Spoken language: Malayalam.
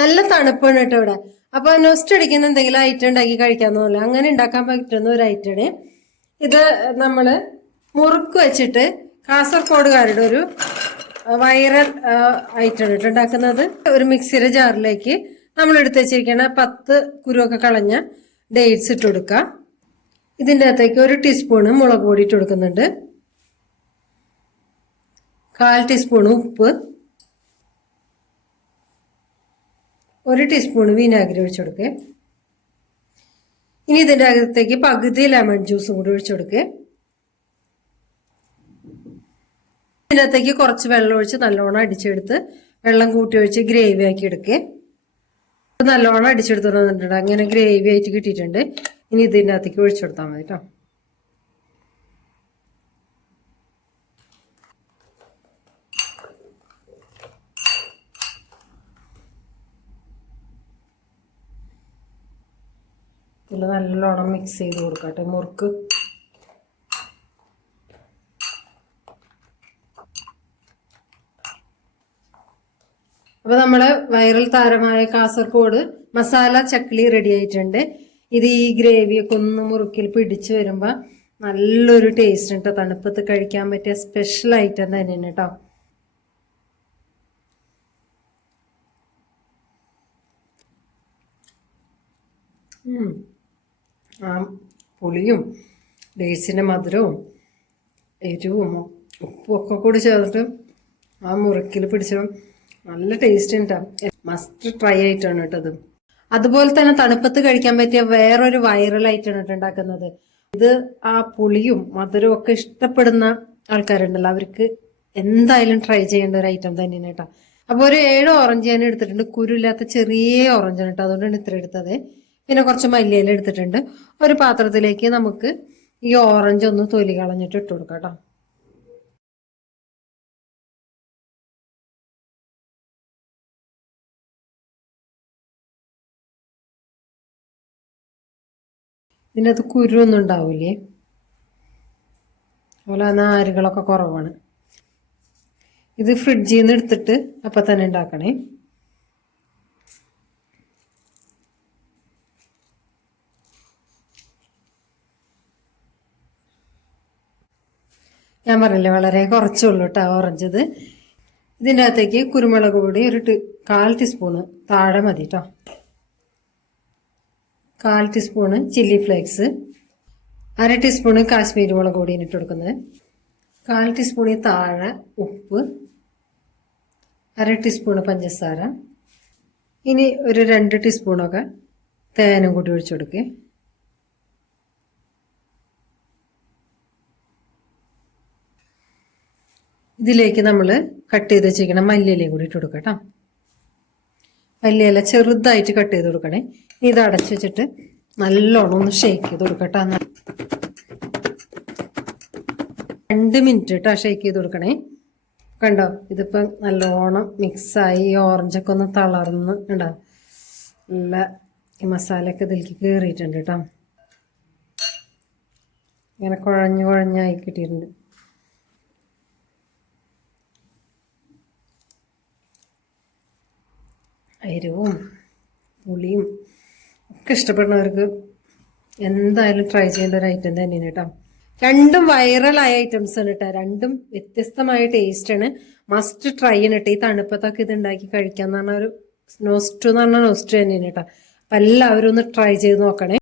നല്ല തണുപ്പാണ് കേട്ടോ ഇവിടെ. അപ്പൊ നൊസ്റ്റ് അടിക്കുന്ന എന്തെങ്കിലും ഐറ്റം ഉണ്ടാക്കി കഴിക്കാന്നല്ല, അങ്ങനെ ഉണ്ടാക്കാൻ പറ്റുന്ന ഒരു ഐറ്റാണ് ഇത്. നമ്മള് മുറുക്ക് വെച്ചിട്ട് കാസർഗോഡുകാരുടെ ഒരു വൈറൽ ഐറ്റം ഇട്ട് ഉണ്ടാക്കുന്നത്. ഒരു മിക്സിയുടെ ജാറിലേക്ക് നമ്മൾ എടുത്ത് വെച്ചിരിക്കുന്ന 10 കുരുവൊക്കെ കളഞ്ഞ ഡേറ്റ്സ് ഇട്ട് കൊടുക്കുക. ഇതിൻ്റെ അകത്തേക്ക് 1 ടീസ്പൂണ് മുളക് പൊടി ഇട്ട് കൊടുക്കുന്നുണ്ട്, 1/4 ടീസ്പൂണ് ഉപ്പ്, 1 ടീസ്പൂണ് വിനാഗിരി ഒഴിച്ചു കൊടുക്കുക. ഇനി ഇതിൻ്റെ അകത്തേക്ക് പകുതി ലെമൺ ജ്യൂസും കൂടി ഒഴിച്ചു കൊടുക്കുക. ഇതിനകത്തേക്ക് കുറച്ച് വെള്ളം ഒഴിച്ച് നല്ലോണം അടിച്ചെടുത്ത് വെള്ളം കൂട്ടി ഒഴിച്ച് ഗ്രേവി ആക്കി എടുക്കുക. നല്ലോണം അടിച്ചെടുത്ത് തന്നിട്ടുണ്ട്, അങ്ങനെ ഗ്രേവി ആയിട്ട് കിട്ടിയിട്ടുണ്ട്. ഇനി ഇതിൻ്റെ അകത്തേക്ക് ഒഴിച്ചു കൊടുത്താൽ മതി കേട്ടോ. ഇതിൽ നല്ലോണം മിക്സ് ചെയ്ത് കൊടുക്കട്ടെ മുറുക്ക്. അപ്പൊ നമ്മള് വൈറൽ താരമായ കാസർഗോഡ് മസാല ചക്ലി റെഡി ആയിട്ടുണ്ട്. ഇത് ഈ ഗ്രേവിയൊക്കെ ഒന്ന് മുറുക്കിൽ പിടിച്ചു വരുമ്പോ നല്ലൊരു ടേസ്റ്റ് ഉണ്ട്. തണുപ്പത്ത് കഴിക്കാൻ പറ്റിയ സ്പെഷ്യൽ ഐറ്റം തന്നെയാണ് കേട്ടോ. ആ പുളിയും ഡേറ്റ്സിന്റെ മധുരവും എരിവും ഉപ്പും ഒക്കെ കൂടി ചേർത്തിട്ട് ആ മുറുക്കിൽ പിടിച്ച നല്ല ടേസ്റ്റ് ഉണ്ടാവും. മസ്റ്റ് ട്രൈ ആയിട്ടാണ് കേട്ടത്. അതുപോലെ തന്നെ തണുപ്പത്ത് കഴിക്കാൻ പറ്റിയ വേറൊരു വൈറൽ ആയിട്ടാണ് കേട്ടോ ഉണ്ടാക്കുന്നത്. ഇത് ആ പുളിയും മധുരവും ഒക്കെ ഇഷ്ടപ്പെടുന്ന ആൾക്കാരുണ്ടല്ലോ, അവർക്ക് എന്തായാലും ട്രൈ ചെയ്യേണ്ട ഒരു ഐറ്റം തന്നെയാണ് കേട്ടോ. അപ്പൊ ഒരു 7 ഓറഞ്ച് ഞാൻ എടുത്തിട്ടുണ്ട്, കുരുല്ലാത്ത ചെറിയ ഓറഞ്ചാണ് കേട്ടോ, അതുകൊണ്ടാണ് ഇത്ര എടുത്തത്. പിന്നെ കുറച്ച് മല്ലിയില എടുത്തിട്ടുണ്ട്. ഒരു പാത്രത്തിലേക്ക് നമുക്ക് ഈ ഓറഞ്ച് ഒന്ന് തൊലി കളഞ്ഞിട്ട് ഇട്ട് കൊടുക്കാം കേട്ടോ. ഇതിനകത്ത് കുരുവൊന്നും ഉണ്ടാവില്ലേ, അതുപോലെ നാരുകളൊക്കെ കുറവാണ്. ഇത് ഫ്രിഡ്ജിൽ നിന്ന് എടുത്തിട്ട് അപ്പം തന്നെ ഉണ്ടാക്കണേ. ഞാൻ പറഞ്ഞില്ലേ വളരെ കുറച്ചുള്ളൂ കേട്ടോ ഓറഞ്ച്. ഇതിൻ്റെ അകത്തേക്ക് കുരുമുളക് പൊടി ഒരു 1/4 ടീസ്പൂണ് താഴെ മതി കേട്ടോ, 1/4 teaspoon chilli flakes, 1/2 teaspoon Kashmiri മുളക് പൊടി ഇട്ട് കൊടുക്കുന്നത്, 1/4 ടീസ്പൂണ് താഴെ ഉപ്പ്, 1/2 ടീസ്പൂണ് പഞ്ചസാര. ഇനി ഒരു 2 ടീസ്പൂണൊക്കെ തേനും കൂടി ഒഴിച്ചു കൊടുക്കുക. ഇതിലേക്ക് നമ്മൾ കട്ട് ചെയ്ത് വെച്ചിരിക്കണം മല്ലിയിലയും കൂടി ഇട്ട് കൊടുക്കാം കേട്ടോ. മല്ലിയില ചെറുതായിട്ട് കട്ട് ചെയ്ത് കൊടുക്കണേ. ഇത് അടച്ചു വെച്ചിട്ട് നല്ലോണം ഒന്ന് ഷേക്ക് ചെയ്ത് കൊടുക്കട്ടോ. 2 മിനിറ്റ് കേട്ടോ ഷേക്ക് ചെയ്ത് കൊടുക്കണേ. കണ്ടോ, ഇതിപ്പം നല്ലോണം മിക്സായി ഓറഞ്ചൊക്കെ ഒന്ന് തളർന്ന് കണ്ടോ, നല്ല ഈ മസാലയൊക്കെ ഇതിലേക്ക് കയറിയിട്ടുണ്ട് കേട്ടോ. ഇങ്ങനെ കുഴഞ്ഞായി കിട്ടിയിട്ടുണ്ട്. എരിവും പുളിയും ഒക്കെ ഇഷ്ടപ്പെടുന്നവർക്ക് എന്തായാലും ട്രൈ ചെയ്യേണ്ട ഒരു ഐറ്റം തന്നെയാണ് കേട്ടോ. രണ്ടും വൈറലായ ഐറ്റംസ് ആണ് കേട്ടോ, രണ്ടും വ്യത്യസ്തമായ ടേസ്റ്റാണ്. മസ്റ്റ് ട്രൈ ആണ് കേട്ടോ. ഈ തണുപ്പത്തൊക്കെ ഇത് ഉണ്ടാക്കി കഴിക്കാന്ന് പറഞ്ഞ ഒരു നോസ്റ്റു എന്ന് പറഞ്ഞാൽ നോസ്റ്റു തന്നെയാണ് കേട്ടോ. അപ്പം എല്ലാവരും ഒന്ന് ട്രൈ ചെയ്ത് നോക്കണേ.